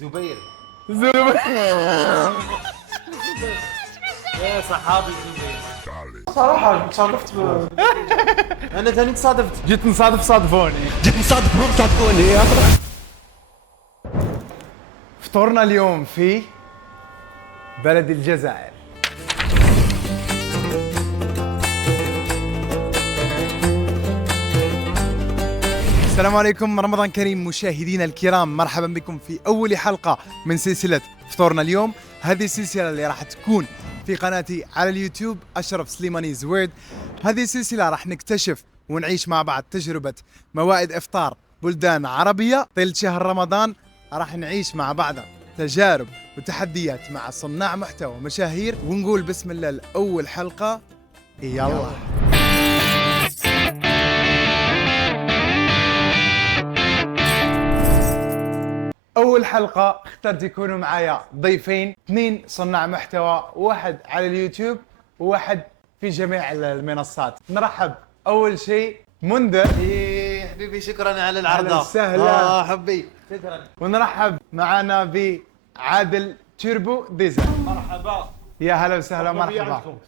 زبير. زبير. يا صحابي زبير. صراحة صادفت انا ثاني تصادفت. جيت نصادف صادفوني. فطورنا اليوم في بلد الجزائر. السلام عليكم، رمضان كريم مشاهدينا الكرام، مرحبا بكم في أول حلقة من سلسلة فطورنا اليوم. هذه السلسلة اللي راح تكون في قناتي على اليوتيوب أشرف سليمانيز وورد. هذه السلسلة راح نكتشف ونعيش مع بعض تجربة موائد إفطار بلدان عربية طيلة شهر رمضان. راح نعيش مع بعض تجارب وتحديات مع صناع محتوى مشاهير، ونقول بسم الله لأول حلقة. يلا. أول حلقة اخترت يكونوا معايا ضيفين، اثنين صناع محتوى، واحد على اليوتيوب وواحد في جميع المنصات. نرحب أول شيء منذر. إيه حبيبي، شكرا على العرضة. أهلا وسهلا. حبي شكرا. ونرحب معنا بعادل تيربو ديزل. مرحبا، يا هلا وسهلا، مرحبا مرحبا. عندكم.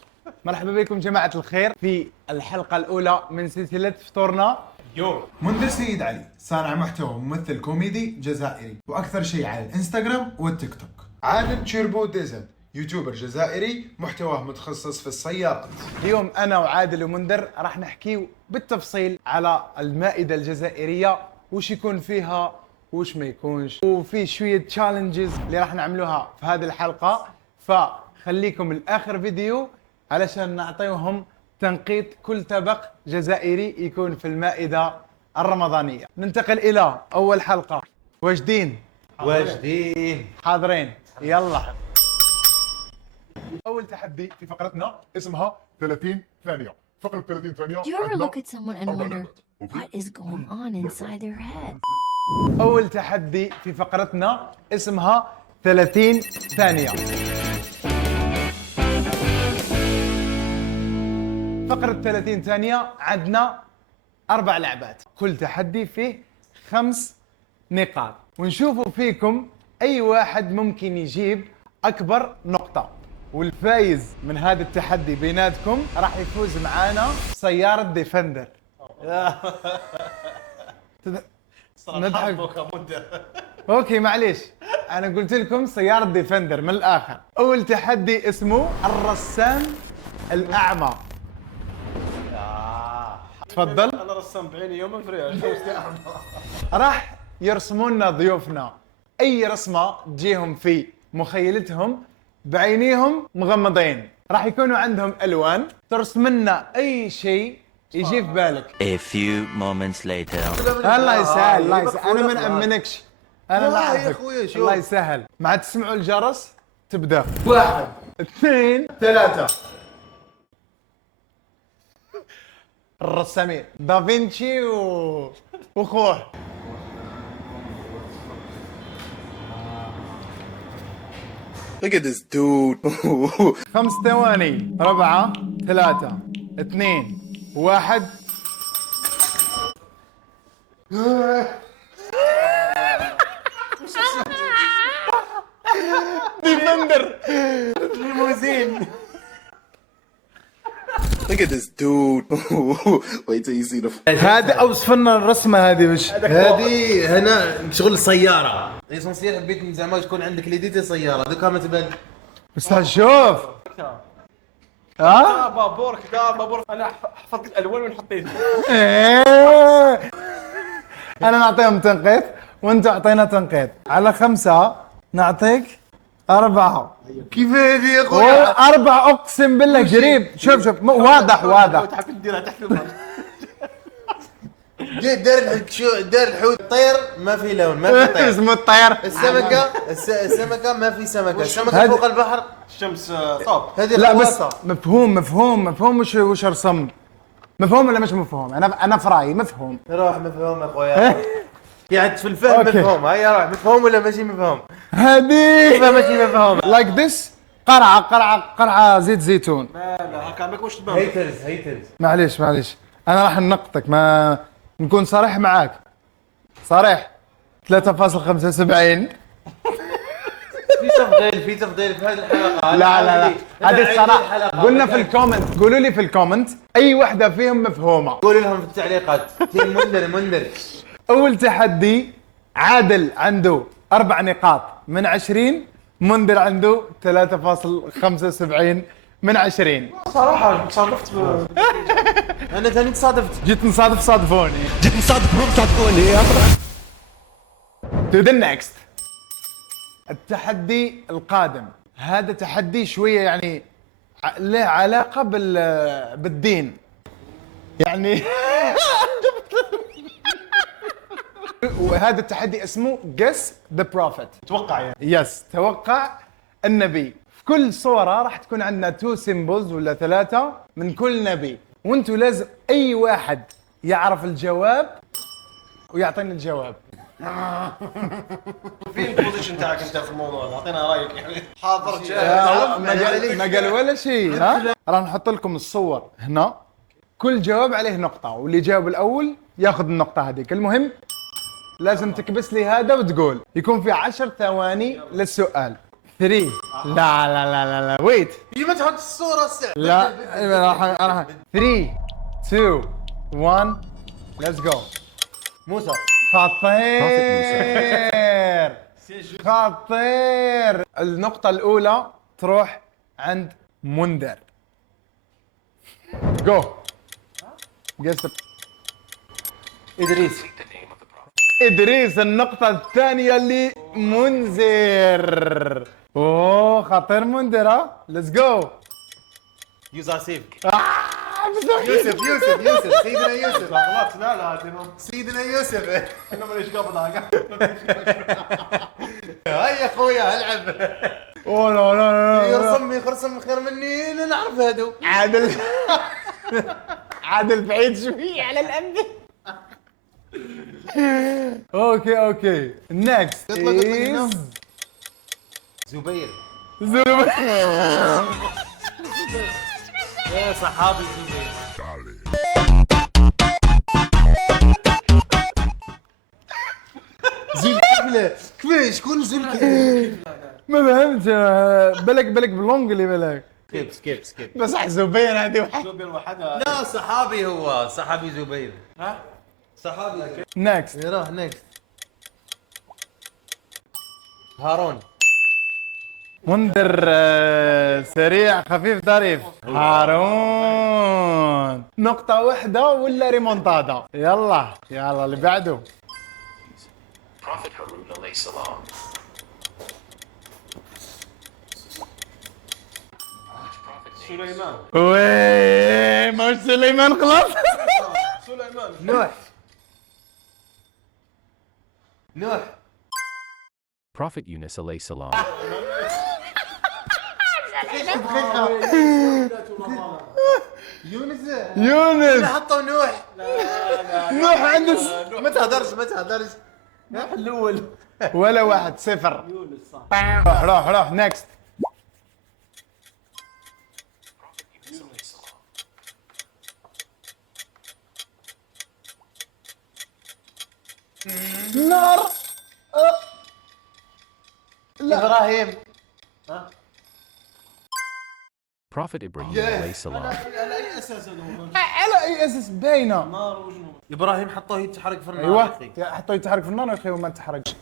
مرحبا بكم جماعة الخير في الحلقة الأولى من سلسلة فطورنا. يوم منذر سيد علي، صانع محتوى وممثل كوميدي جزائري، واكثر شيء على الانستغرام والتيك توك. عادل تشيربو ديزل، يوتيوبر جزائري محتواه متخصص في السيارات. اليوم انا وعادل ومنذر راح نحكي بالتفصيل على المائدة الجزائرية، وش يكون فيها وش ما يكونش، وفي شوية تشالنجز اللي راح نعملوها في هذه الحلقة. فخليكم الاخر فيديو علشان نعطيهم تنقيط كل طبق جزائري يكون في المائدة الرمضانية. ننتقل إلى أول حلقة. واجدين؟ واجدين. حاضرين؟ يلا. أول تحدي في فقرتنا اسمها 30 ثانية. فقرة 30 ثانية. Do you ever عندنا look at someone and أربع wonder لعبات. what is going on inside their head? أول تحدي في فقرتنا اسمها 30 ثانية. فقرة 30 ثانية عندنا 4 لعبات، كل تحدي فيه 5 نقاط، ونشوفوا فيكم أي واحد ممكن يجيب أكبر نقطة، والفايز من هذا التحدي بيناتكم راح يفوز معانا سيارة ديفندر. نضحك. اوكي معليش، انا قلت لكم سيارة ديفندر من الاخر. اول تحدي اسمه الرسام الاعمى. تفضل. انا رسام بعيني يوم فريع. راح يرسمون لنا ضيوفنا اي رسمة تجيهم في مخيلتهم بعينيهم مغمضين. راح يكونوا عندهم الوان، ترسم لنا اي شيء يجي في بالك. A few moments later. الله يسهل، الله يسهل. انا ما نأمنكش، انا لا ما يا اعرفك. أخوي، شوف. الله يسهل. مع تسمعوا الجرس تبدا 1 2 3. الرسامين دافنشي واخوه. Look at this dude. 5 ثواني. 4 3 2 1. ديفندر ليموزين. Look at this dude. Wait till you see the. هذا اوصف لنا الرسمه هذه وش؟ هذه هنا شغل سيارة. ايسونسيال حبيت زعما تكون عندك ليديتي سيارة، دوكا ما تبان. بس شوف. ها؟ بابور كذا بابور. انا حفظت الالوان وين حطيتها. إيه. انا نعطيهم تنقيط وانت اعطينا تنقيط. على 5 نعطيك 4. كيف هذه يا اخويا؟ 4 اقسم بالله قريب. شوف واضح واضح. تحب نديرها تحت الارض. دار الحوت. الطير ما في لون، ما في طير. اسمه الطير. السمكة ما في سمكة. السمكة هذا- فوق البحر. الشمس صوب. هذه لا بس الغواصة. مفهوم وش رسم. مفهوم ولا مش مفهوم؟ انا في رايي مفهوم. روح مفهوم يا اخويا. يعني في الفهم أوكي. مفهوم. هيا روح مفهوم ولا ماشي مفهوم؟ هذه ماشي مفهوم. لايك ذس. قرعه زيت زيتون. لا هكا ما يكونش تبان. هيترز. معليش انا راح ننقطك، ما نكون صريح معاك. صريح. 3.75. في تفضيل في هذه الحلقه. لا لا لا، هذه الصراحه الحلقة. قلنا في الكومنت، قولوا لي في الكومنت اي وحده فيهم مفهومه. قولوا لهم في التعليقات. تيم منذر. اول تحدي عادل عنده 4 نقاط من 20، منذر عنده 3.75 من 20. صراحه تصرفت انا ثاني تصادفت. جيت نصادف صادفوني. To the next. التحدي القادم هذا تحدي شويه يعني له علاقه بالدين يعني. وهذا التحدي اسمه Guess the Prophet. توقع يعني. يس، توقع النبي. في كل صورة راح تكون عندنا 2 سيمبلز ولا 3 من كل نبي، وانتوا لازم اي واحد يعرف الجواب ويعطيني الجواب. في البوزيشن تاعك انت في الموضوع هذا، اعطينا رايك يعني. حاضر ما قال ولا شيء. ها راح نحط لكم الصور هنا، كل جواب عليه نقطة، واللي جاوب الأول ياخذ النقطة هذيك. المهم لازم تكبس لي هذا وتقول. يكون في 10 ثواني للسؤال. 3 لا لا لا لا لا ويت. ما تحط الصوره الساعه. لا راح 3 2 1 ليتس جو. موسى. خطير. النقطة الأولى تروح عند منذر. جو. إدريس. النقطة الثانية لمنذر. اوه خطير منذر. ها ليتس جو. يوسف. سيدنا يوسف. غلطت. لا سيدنا يوسف. انا ماليش قبض هاك. هيا اخويا العب. اوه لا لا لا يرسم خير مني. انا نعرف هادو. عادل بعيد شوي على الأنبي. اوكي next is زبير. زبير. يا صحابي زبير. كيفاش شكون زول ما فهمت. بالك باللونجلي بالك. سكيب بس زبير هذه واحد. زبير وحدها. لا صحابي، هو صحابي زبير. ها صحابي. next يروح نكست. هارون. منذر. سريع خفيف ظريف. هارون. نقطة واحدة ولا ريمونتادا؟ يلا اللي بعده. Prophet Harun alayhi salam. سليمان. وي مش سليمان خلاص. سليمان. نوح. Prophet Yunus alayhi salam. يونس. حطوا نوح. نوح عنده ما تهدرش. نوح الاول. ولا واحد. 0. روح next. نار. ابراهيم. Prophet Ibrahim alayhi salam. على اي اساس باينه؟ نار وجنود. ابراهيم حطوه يتحرق في النار. ايوه حطوا يتحرك في النار يا اخي وما تحرقش.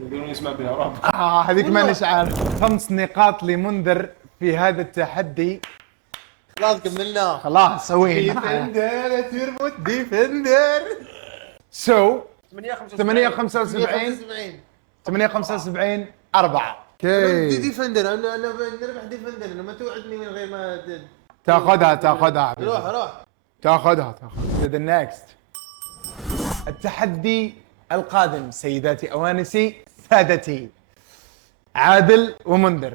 يقولون يسمع بها رب. هذيك مانيش عارف. 5 نقاط لمنذر في هذا التحدي. خلاص كملنا. خلاص سوينا. ديفندر تربط ديفندر. 875 4. اوكي ديفندر. انا نربح ديفندر. لما توعدني من غير ما تاخذها روح. تاخذها. the next. التحدي القادم سيداتي اوانسي سادتي، عادل ومنذر،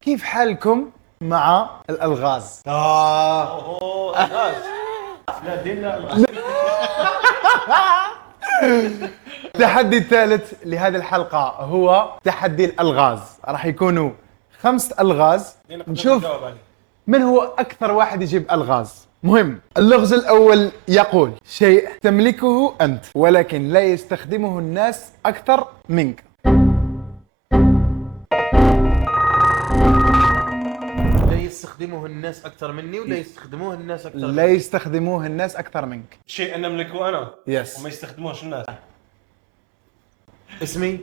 كيف حالكم مع الالغاز؟ لا دين لا. التحدي الثالث لهذه الحلقة هو تحدي الألغاز. راح يكونوا 5 ألغاز، نشوف من هو أكثر واحد يجيب ألغاز. مهم، اللغز الأول يقول: شيء تملكه أنت ولكن لا يستخدمه الناس أكثر منك. لا يستخدموه الناس اكثر مني ولا يستخدموه الناس اكثر لا يستخدموه الناس اكثر منك. شيء انا املكه انا يس. وما يستخدموش الناس. اسمي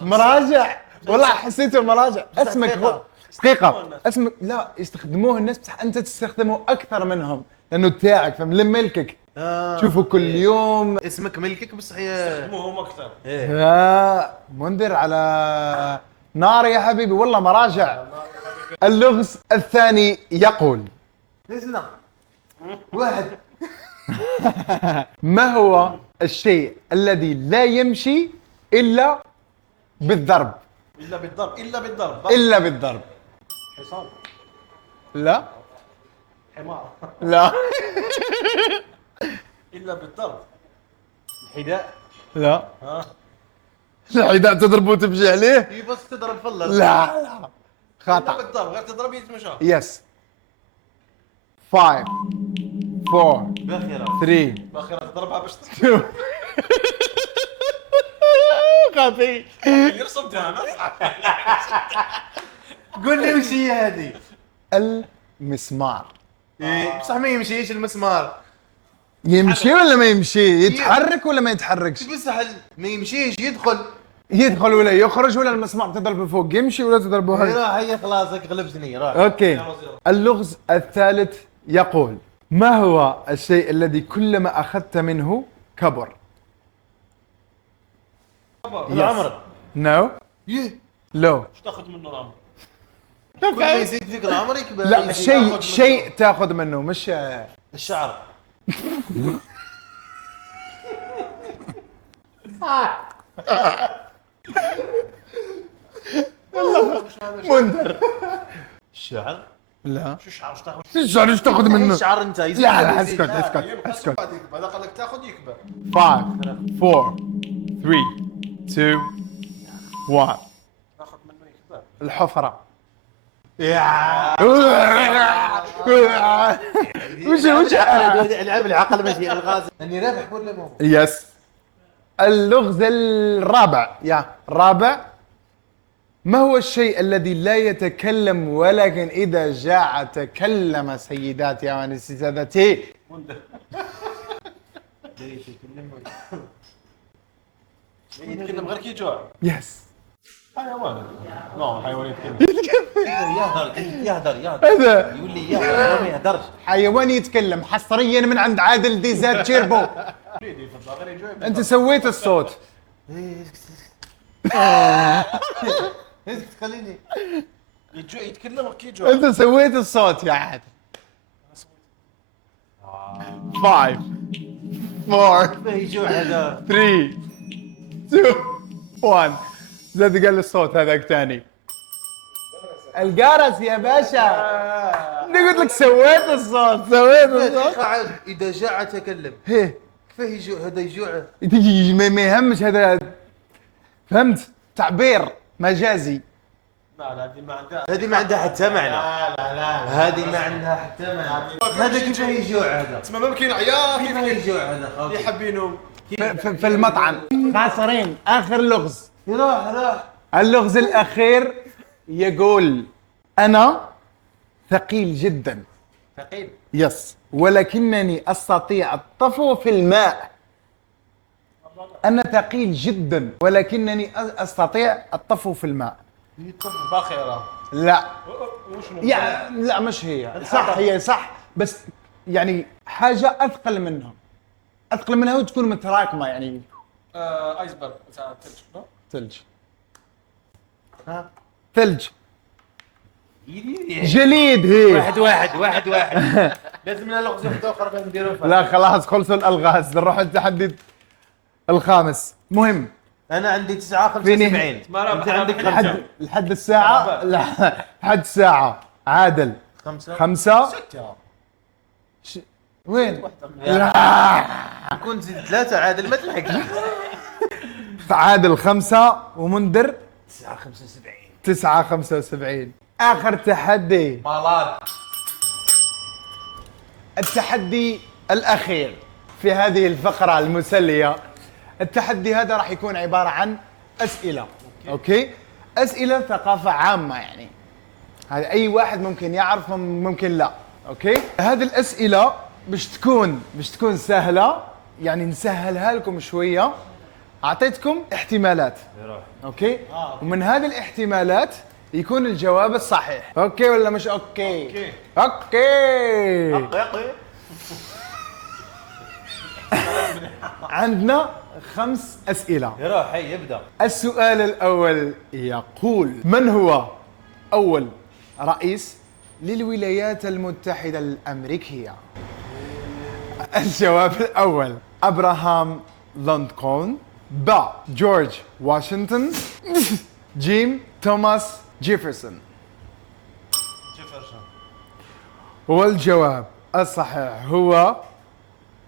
مراجع، والله حسيته مراجع. اسمك دقيقة. دقيقة. اسمك لا يستخدموه الناس بس انت تستخدمه اكثر منهم لانه تاعك، فمن ملكك. تشوفه كل يوم. اسمك ملكك بس هي يستخدموهم اكثر. ايه يا منذر على نار يا حبيبي، والله مراجع. اللغز الثاني يقول: اسمع واحد ما هو الشيء الذي لا يمشي إلا بالضرب؟ الا بالضرب. الا بالضرب. إلا بالضرب. حصان. لا حمار. لا الا بالضرب. الحذاء. لا. ها الحذاء تضرب وتمشي عليه؟ هي بس تضرب في الله. لا الا خطأ. بالضرب، غير تضرب يتمشى. يس. 5 4 باخرة 3 باخر تضربها باش 2 خفي. يرسم انا. قول لي وش هي هذه؟ المسمار. إيه بصح ما يمشيش المسمار. يمشي ولا ما يمشي؟ يتحرك ولا ما يتحركش؟ بصح ما يمشيش يدخل. يدخل ولا يخرج، ولا المسمار تضربه فوق يمشي ولا تضربه هي هاي؟ راح هي خلاص غلبتني راح. اوكي. اللغز الثالث يقول: ما هو الشيء الذي كلما اخذت منه كبر؟ العمر. نو. يه لو. ايش تاخذ منه العمر؟ كل ما يزيد فيك العمر يكبر. لا، يزيد. شيء تاخذ منه مش الشعر. منذر. الشعر. لا. شو شعر؟ ايش تاخذ؟ الشعر ايش تاخذ منه؟ الشعر انت يزيد. لا لا يزيد. اسكت اسكت اسكت. بعد يكبر. اذا قال لك تاخذ يكبر. 5 4 3 2 1. تاخذ منه يكبر. الحفرة. وش العب العقل ماشي الغاز. اني رابح ولا مو؟ يس. اللغز الرابع الرابع: ما هو الشيء الذي لا يتكلم ولكن إذا جاع تكلم؟ سيداتي وسادتي. يتكلم غير كي يجوع. يس. حيوان. نو حيوان يتكلم. يهدر هذا يقول لي يهدر ما يهدرش. حيوان يتكلم حصريا من عند عادل ديزاد تشيربو. انت سويت الصوت. ايش تخليني؟ يتكلم كي يجوع. انت سويت الصوت يا عادل. 5 4 يجوع هذا. 3 2 1. زاد قال الصوت هذاك ثاني. الجرس يا باشا. انا قلت لك سويت الصوت. قاعد اذا جاع تكلم. هيه كيف يجوع هذا يجوع؟ ما يهمش هذا. فهمت؟ تعبير مجازي. لا لا هذه ما عندها. هذه ما عندها حتى معنى. لا لا لا. هذه ما عندها حتى معنى. هذا كيف يجوع هذا؟ اسمه ممكن عيا كيف يجوع هذا خوتي؟ يحبينهم. في المطعم. خاسرين. اخر لغز. راح اللغز الاخير يقول: انا ثقيل جدا. ثقيل. يس. ولكنني استطيع الطفو في الماء. انا ثقيل جدا ولكنني استطيع الطفو في الماء. باخره. لا وشنو؟ لا مش هي. صح هي صح بس يعني حاجه اثقل منها. اثقل منها وتكون متراكمه يعني. ايسبرغ مثلا ثلج. ثلج. ثلج. جليد. هي واحد لازم لنا لغز واحد اخر باش نديرو فيها. لا خلاص خلصوا الالغاز. نروح التحدي الخامس. مهم. انا عندي 9:75. انت عندك لحد الساعة. لا لحد الساعة. عادل 5 6. وين؟ نكون زيد 3 عادل ما تلحقش. عادل 5 ومنذر 9:75. 9:75. آخر تحدي. مالاد. التحدي الأخير في هذه الفقرة المسلية. التحدي هذا راح يكون عبارة عن أسئلة. اوكي. اسئله ثقافه عامه يعني، هذا اي واحد ممكن يعرف ممكن لا. اوكي، هذه الاسئله باش تكون سهله، يعني نسهلها لكم شويه. اعطيتكم احتمالات، اوكي، ومن هذه الاحتمالات يكون الجواب الصحيح. اوكي ولا مش اوكي؟ اوكي. عندنا 5 اسئله. يروح هي يبدا. السؤال الأول يقول: من هو أول رئيس للولايات المتحدة الأمريكية؟ الجواب الأول: أبراهام لينكولن، ب جورج واشنطن، جيم توماس جيفرسون. والجواب الصحيح هو،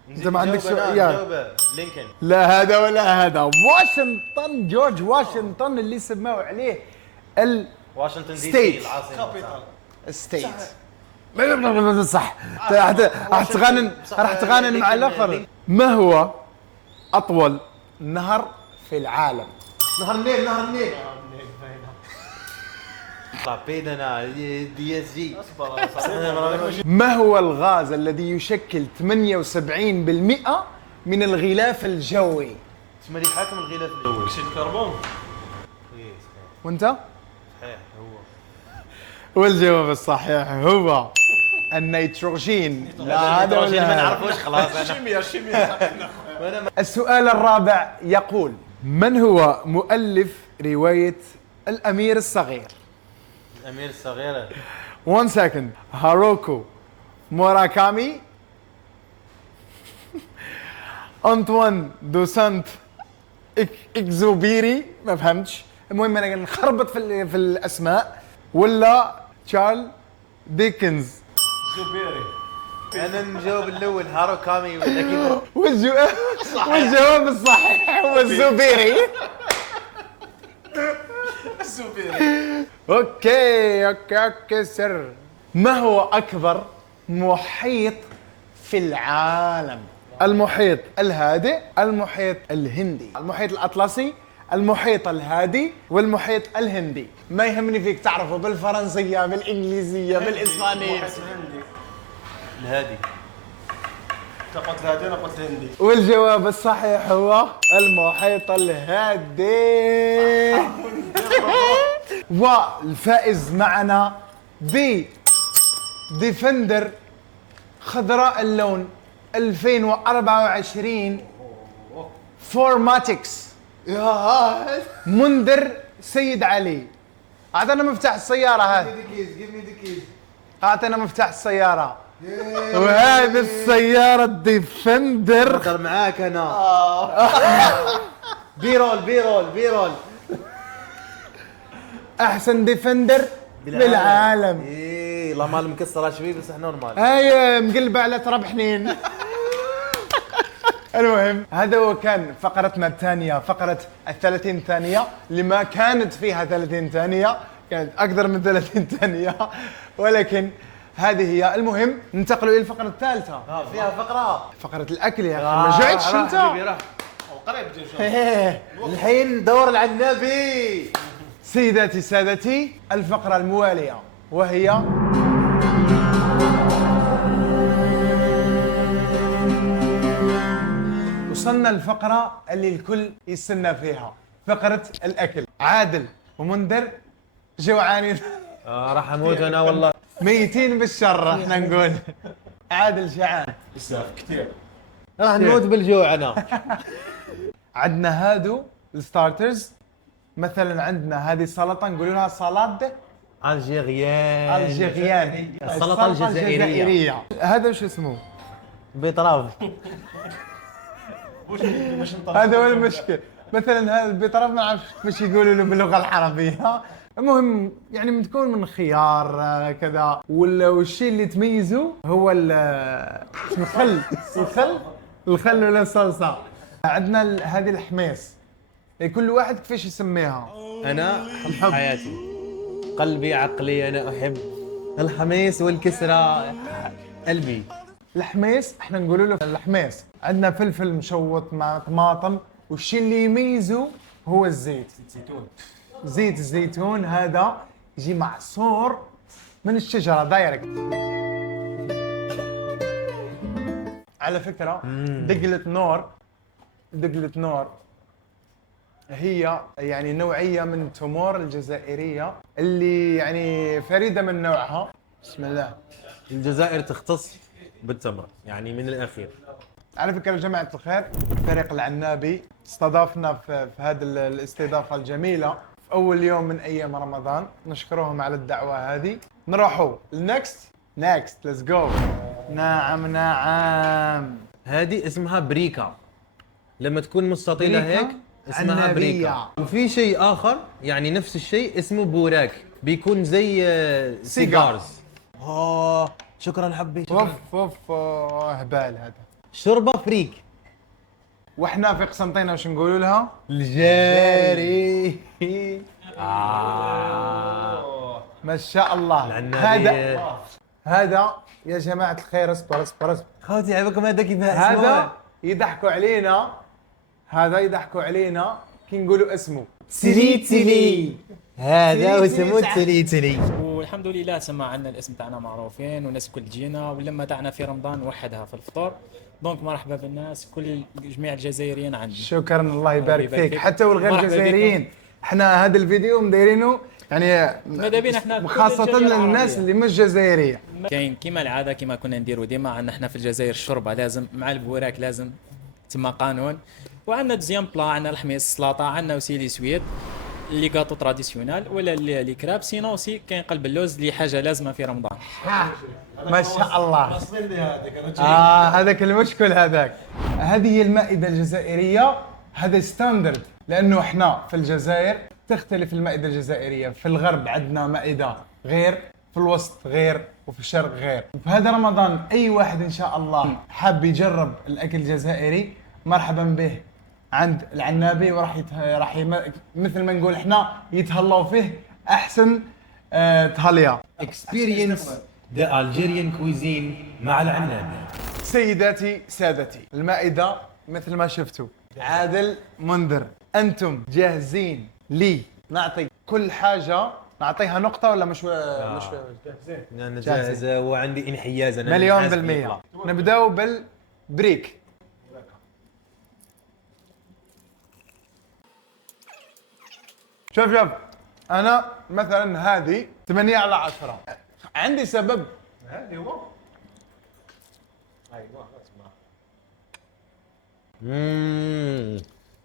انت ما عندك سؤال؟ لينكولن. لا هذا ولا هذا، واشنطن، جورج واشنطن اللي سموا عليه واشنطن دي سي ستيت. العاصمة. ستيت. صح. راح تغنن مع الاخر. ما هو اطول نهر في العالم؟ نهر النيل. نهر النيل. بيدنا دي اس جي. ما هو الغاز الذي يشكل 78% من الغلاف الجوي؟ اسمه اللي حاكم الغلاف الجوي. اكسيد الكربون. وانت؟ صحيح هو. والجواب الصحيح هو النيتروجين. لا هذا ما ولا هذا. نعرفوش خلاص. الشيمياء السؤال الرابع يقول: من هو مؤلف رواية الأمير الصغير؟ الامير الصغيرة. 1 second. هاروكو موراكامي، أنطوان دو سانت إكزوبيري، ما فهمتش، المهم أنا نخربط في الأسماء، ولا تشارل ديكنز؟ انا نجاوب الاول هاروكامي اكيد. والجواب الصحيح هو الزبيري. اوكي سر. ما هو اكبر محيط في العالم؟ المحيط الهادئ، المحيط الهندي، المحيط الاطلسي، المحيط الهادي، والمحيط الهندي. ما يهمني فيك تعرفه بالفرنسيه، بالانجليزيه، بالاسبانيه. الهادي. انت قلت الهادي انا قلت الهندي. والجواب الصحيح هو المحيط الهادي. والفائز معنا ديفندر خضراء اللون 2024 فورماتكس منذر سيد علي. اعطينا مفتاح السيارة هذا. اعطينا مفتاح السيارة. وهذه السيارة ديفندر. اقدر معاك انا. بيرول. احسن ديفندر بالعالم. ايه لا مال مكسره شوي بس احنا نورمال. هاي مقلبة على تراب حنين. المهم هذا هو كان فقرتنا الثانية، فقرة 30 ثانية، لما كانت فيها 30 ثانية، كانت أكثر من 30 ثانية، ولكن هذه هي. المهم ننتقل إلى الفقرة الثالثة. فيها فقرة الأكل يا أخي. ما جعتش أنت؟ قريب ان شاء الله. الحين ندور على النبي. سيداتي سادتي، الفقرة الموالية وهي وصلنا الفقرة اللي الكل يستنى فيها، فقرة الأكل. عادل ومنذر جوعانين. راح اموت انا والله. ميتين بالشر احنا نقول. عادل جعان. كثير. راح نموت بالجوع انا. عندنا هادو الستارترز، مثلا عندنا هذه السلطة نقول لها سلطة الجيريان، السلطة الجزائرية. هذا وش اسمه؟ بيطراف. هذا هو المشكل. مثلا هذا البيطرف ما نعرفش باش يقولوا له باللغه العربيه. المهم يعني تكون من خيار كذا، والشيء اللي تميزه هو الخل. الخل ولا الصلصه. عندنا هذه الحميص، كل واحد كيفاش يسميها. انا حياتي قلبي عقلي انا احب الحميص والكسرة قلبي. الحميص احنا نقولوا له الحميص. عندنا فلفل مشوط مع طماطم، والشيء اللي يميزه هو الزيت. زيت الزيتون هذا يجي معصور من الشجره دايركت. على فكره دقلة نور هي يعني نوعيه من التمور الجزائريه اللي يعني فريده من نوعها. بسم الله. الجزائر تختص بالتمر يعني من الاخير. على فكره يا جماعه الخير، فريق العنابي استضافنا في هذه الاستضافه الجميله في اول يوم من ايام رمضان، نشكرهم على الدعوه هذه. نروحوا نيكست ليتس جو. نعم هذه اسمها بريكا، لما تكون مستطيله بريكا هيك اسمها عنابية. بريكا. وفي شيء اخر يعني نفس الشيء اسمه بوراك، بيكون زي سيجارز. شكرا حبي، شكرا. اوف هبال هذا. شوربه فريك. واحنا في قسنطينه وش نقولوا لها؟ الجاري. ما شاء الله. العنابية. هذا يا جماعه الخير، اصبر خوتي عيبكم هذا كيف هذا يضحكوا علينا كي نقولوا اسمه تلي. هذا واسمه تلي. والحمد لله سمع عنا الاسم تاعنا معروفين والناس الكل تجينا، واللمه تاعنا في رمضان وحدها في الفطور. دونك مرحبا بالناس كل جميع الجزائريين عندنا. شكرا، الله يبارك يبارك فيك. فيك. حتى والغير مرحبا جزائريين، احنا هذا الفيديو مدايرينه يعني ماذا بينا احنا كل خاصة الجالية للناس العربية. اللي مش جزائرية. كاين كيما العاده كيما كنا نديروا ديما عندنا احنا في الجزائر الشوربه لازم مع البوراك لازم تما قانون. وعندنا دوزيام بلا، عندنا الحميص السلطه، عندنا وسي لي سويد اللي كاطو تراديسيونال ولا لي كراب. سينو سي كاين قلب اللوز اللي حاجه لازمه في رمضان. ما شاء الله. اصلين لي هذيك انا هذاك المشكل هذاك. هذه هي المائدة الجزائرية، هذا ستاندرد، لأنه احنا في الجزائر تختلف المائدة الجزائرية. في الغرب عندنا مائدة غير، في الوسط غير، وفي الشرق غير. وفي هذا رمضان أي واحد إن شاء الله حاب يجرب الأكل الجزائري مرحبا به عند العنابي، وراح مثل ما نقول احنا يتهلاو فيه أحسن تهلية. Experience the Algerian cuisine مع العنابي. سيداتي سادتي، المائدة مثل ما شفتوا. عادل منذر، أنتم جاهزين لي نعطي كل حاجة نعطيها نقطة ولا مش انا جاهز وعندي انحياز. انا مليون بالمية. نبدأ بالبريك. شوف أنا مثلا هذه 8/10. عندي سبب. هذه هو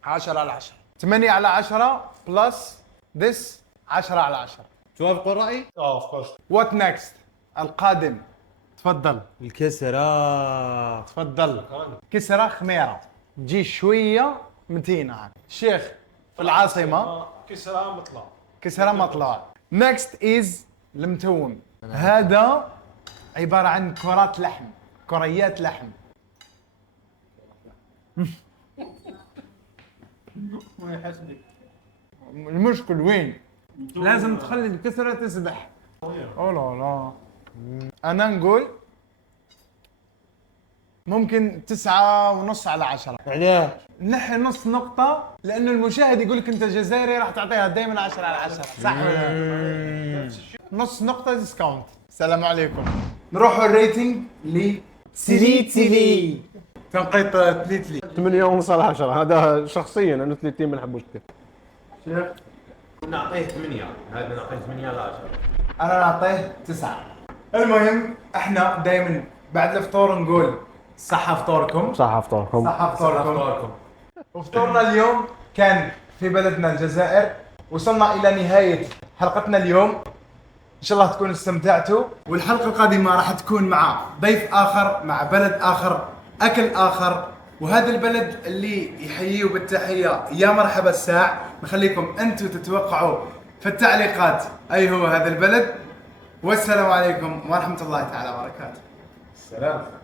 10/10. 8/10 بلس this 10/10. توافقوا الرأي؟ اوف كورس. وات نيكست؟ القادم. تفضل الكسرة. تفضل. كسرة خميرة تجي شوية متينة. شيخ في العاصمة كسرة مطلع. كسرة مطلع. نيكست از المتون. هذا عبارة عن كرات لحم، كريات لحم. المشكل وين؟ لازم تخلي الكسرة تسبح. أوه لا لا. أنا نقول ممكن 9.5/10. علاه؟ نحي نص نقطة لأنه المشاهد يقول لك أنت جزائري راح تعطيها دائما 10/10، صح ولا لا؟ نص نقطة ديسكاونت. السلام عليكم. نروحوا الريتنج ل تلي. تنقيط تليتلي. 8.5/10. هذا شخصيا انا 30 ما نحبوش كثير. شيخ نعطيه 8. هذا نعطيه 8/10. انا نعطيه 9. المهم احنا دائما بعد الفطور نقول صحة فطوركم. صح فطوركم. صحة فطوركم. وفطورنا اليوم كان في بلدنا الجزائر. وصلنا الى نهاية حلقتنا اليوم، ان شاء الله تكونوا استمتعتوا. والحلقة القادمة راح تكون مع ضيف اخر، مع بلد اخر، اكل اخر، وهذا البلد اللي يحييه بالتحية يا مرحبا الساع. نخليكم انتم تتوقعوا في التعليقات اي هو هذا البلد. والسلام عليكم ورحمة الله تعالى وبركاته. سلام.